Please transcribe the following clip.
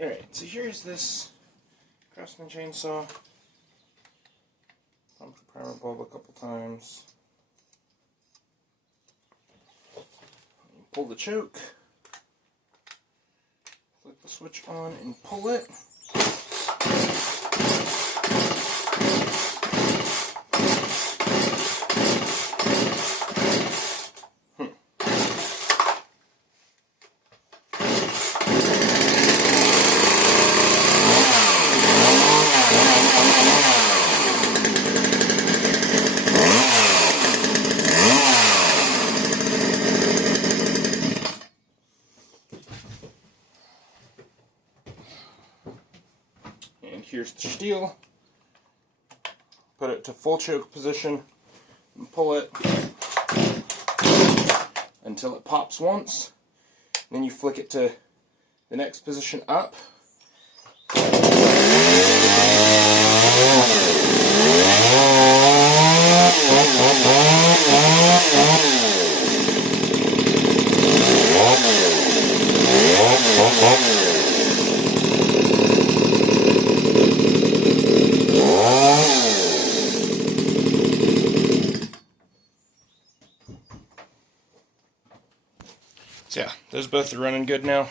Alright, so here's this Craftsman chainsaw. Pump the primer bulb a couple times. Pull the choke. Flip the switch on and pull it. And here's the Stihl. Put it to full choke position and pull it until it pops once. Then you flick it to the next position up. So yeah, those both are running good now.